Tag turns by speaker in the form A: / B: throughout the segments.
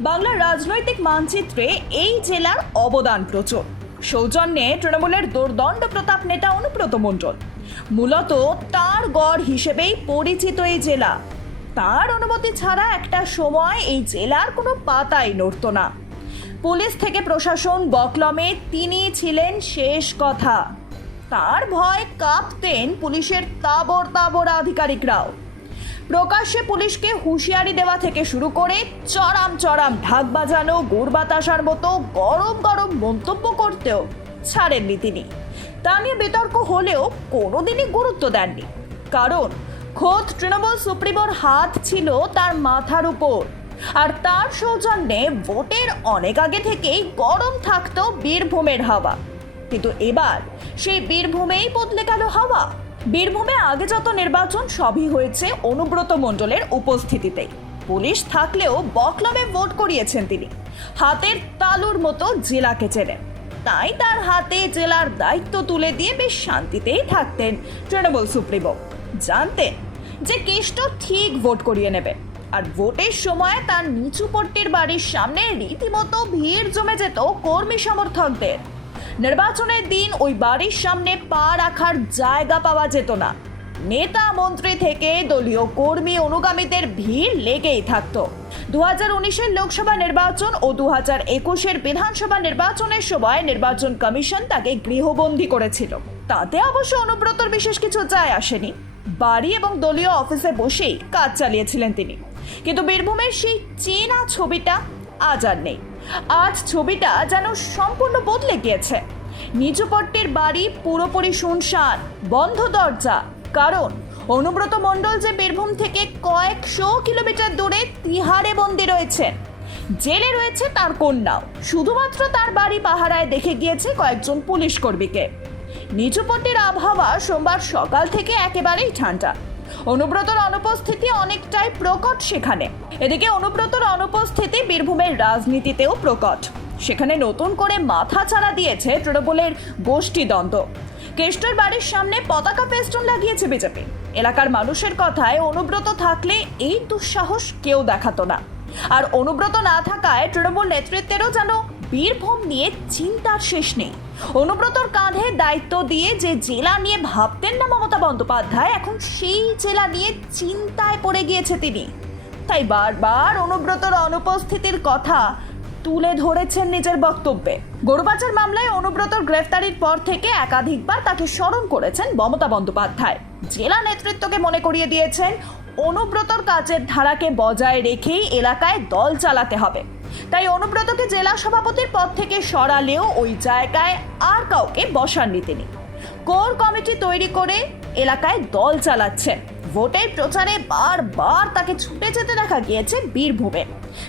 A: বাংলার রাজনৈতিক মানচিত্রে এই জেলার অবদান প্রচুর। সৌজন্যে তৃণমূলের দুর্দণ্ড প্রতাপ নেতা অনুব্রত মণ্ডল। মূলত তার গড় হিসেবেই পরিচিত এই জেলা। তার অনুমতি ছাড়া একটা সময় এই জেলার কোনো পাতাই নড়ত না। পুলিশ থেকে প্রশাসন বকলমে তিনি ছিলেন শেষ কথা। তার ভয় কাঁপতেন পুলিশের তাবর তাবর আধিকারিকরাও। প্রকাশ্যে পুলিশকে হুঁশিয়ারি দেওয়া থেকে শুরু করে চড়াম চড়াম ঢাক বাজানো, গুড় বাতাসার মতো গরম গরম মন্তব্য করতেও ছাড়েননি তিনি। তা নিয়ে বিতর্ক হলেও কোনোদিনই গুরুত্ব দেননি। কারণ খোদ তৃণমূল সুপ্রিমোর হাত ছিল তার মাথার উপর। আর তার সৌজন্যে ভোটের অনেক আগে থেকেই গরম থাকতো বীরভূমের হাওয়া। কিন্তু এবার সেই বীরভূমেই বদলে গেল হাওয়া। বীরভূমে আগে যত নির্বাচন সবই হয়েছে অনুব্রত মণ্ডলের উপস্থিতিতে পুলিশ থাকলেও বকলমে ভোট করিয়েছেন তিনি। হাতের তালুর মতো জেলাকে চেনেন। তাই তার হাতে জেলার দায়িত্ব তুলে দিয়ে বেশ শান্তিতেই থাকতেন তৃণমূল সুপ্রিমো। জানতেন যে কেষ্ট ঠিক ভোট করিয়ে নেবে। আর ভোটের সময় তার নিচু পট্টির বাড়ির সামনে রীতিমতো ভিড় জমে যেত কর্মী সমর্থকদের। নির্বাচনের দিন ওই বাড়ির সামনে পা রাখার জায়গা পাওয়া যেত না। নেতা, মন্ত্রী থেকে দলীয় কর্মী, অনুগামীদের ভিড় লেগেই থাকত। দু হাজার উনিশের লোকসভা নির্বাচন ও দু হাজার একুশের বিধানসভা নির্বাচনের সময় নির্বাচন কমিশন তাকে গৃহবন্দী করেছিল। তাতে অবশ্য অনুব্রতর বিশেষ কিছু যায় আসেনি। বাড়ি এবং দলীয় অফিসে বসেই কাজ চালিয়েছিলেন তিনি। কিন্তু বীরভূমের সেই চেনা ছবিটা আজ আর নেই। আজ ছবিটা যেন সম্পূর্ণ বদলে গিয়েছে। নিচুপট্টির বাড়ি পুরোপুরি শুনশান, বন্ধ দরজা। কারণ অনুব্রত মণ্ডল যে বীরভূম থেকে কয়েকশো কিলোমিটার দূরে তিহারে বন্দি রয়েছেন জেলে রয়েছে তার কন্যাও। শুধুমাত্র তার বাড়ি পাহারায় দেখে গিয়েছে কয়েকজন পুলিশ কর্মীকে। নিচুপট্টির আবহাওয়া সোমবার সকাল থেকে একেবারেই ঠান্ডা। অনুব্রতর অনুপস্থিতি অনেকটাই প্রকট সেখানে। এদিকে অনুব্রতর অনুপস্থিতি বীরভূমের রাজনীতিতেও প্রকট। সেখানে নতুন করে মাথা ছাড়া দিয়েছে তৃণমূলের গোষ্ঠীদ্বন্দ্ব কেষ্টর বাড়ির সামনে পতাকা পেস্টন লাগিয়েছে বিজেপি। এলাকার মানুষের কথায় অনুব্রত থাকলে এই দুঃসাহস কেউ দেখাতো না। আর অনুব্রত না থাকায় তৃণমূল নেতৃত্বেরও যেন বীরভূম নিয়ে চিন্তার শেষ নেই। অনুব্রতর কাঁধে দায়িত্ব দিয়ে যে জেলা নিয়ে ভাবতেন না মমতা বন্দ্যোপাধ্যায়, এখন সেই জেলা নিয়ে চিন্তায় পড়ে গিয়েছে তিনি। তাই বারবার অনুব্রতর অনুপস্থিতির কথা তুলে ধরেছেন নিজের বক্তব্যে। গরুবাচার মামলায় অনুব্রতর গ্রেফতারির পর থেকে একাধিকবার তাকে স্মরণ করেছেন মমতা বন্দ্যোপাধ্যায়। জেলা নেতৃত্বকে মনে করিয়ে দিয়েছেন, অনুব্রতর কাজের ধারাকে বজায় রেখেই এলাকায় দল চালাতে হবে। তাই অনুব্রতকে জেলা সভাপতির পদ থেকে সরালেও ওই জায়গায় আর কাউকে বসাননি তিনি কোর কমিটি তৈরি করে এলাকায় দল চালাচ্ছেন ভোটের প্রচারে বারবার তাকে ছুটে যেতে দেখা গিয়েছে বীরভূমে।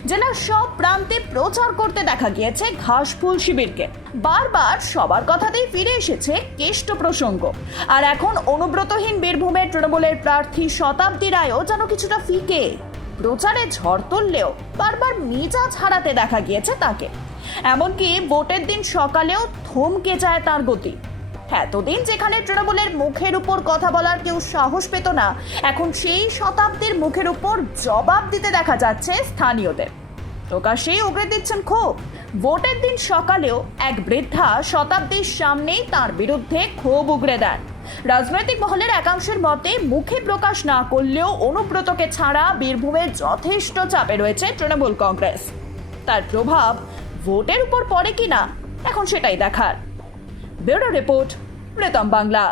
A: জেলার সব প্রান্তে প্রচার করতে দেখা গিয়েছে ঘাসফুল শিবিরকে। বারবার সবার কথাতেই ফিরে এসেছে কেষ্ট প্রসঙ্গ। আর এখন অনুব্রতহীন বীরভূমের তৃণমূলের প্রার্থী শতাব্দী রায়ও যেন কিছুটা ফিকে। প্রচারে ঝড় তুললেও বারবার মেজাজ হারাতে দেখা গিয়েছে তাকে। এমনকি ভোটের দিন সকালেও থমকে যায় তার গতি। এতদিন যেখানে তৃণমূলের মুখের উপর কথা বলার কেউ সাহস পেত না, এখন সেই শতাব্দীর মুখের উপর জবাব দিতে দেখা যাচ্ছে স্থানীয়দের। প্রকাশ্যেই উগড়ে দিচ্ছেন ক্ষোভ। ভোটের দিন সকালেও এক বৃদ্ধা শতাব্দীর সামনেই তার বিরুদ্ধে ক্ষোভ উগড়ে দেন। রাজনৈতিক মহলের একাংশের মতে, মুখে প্রকাশ না করলেও অনুব্রতকে ছাড়া বীরভূমে যথেষ্ট চাপে রয়েছে তৃণমূল কংগ্রেস। তার প্রভাব ভোটের উপর পড়ে কিনা, এখন সেটাই দেখার। Bureau report, Pritam Bangla.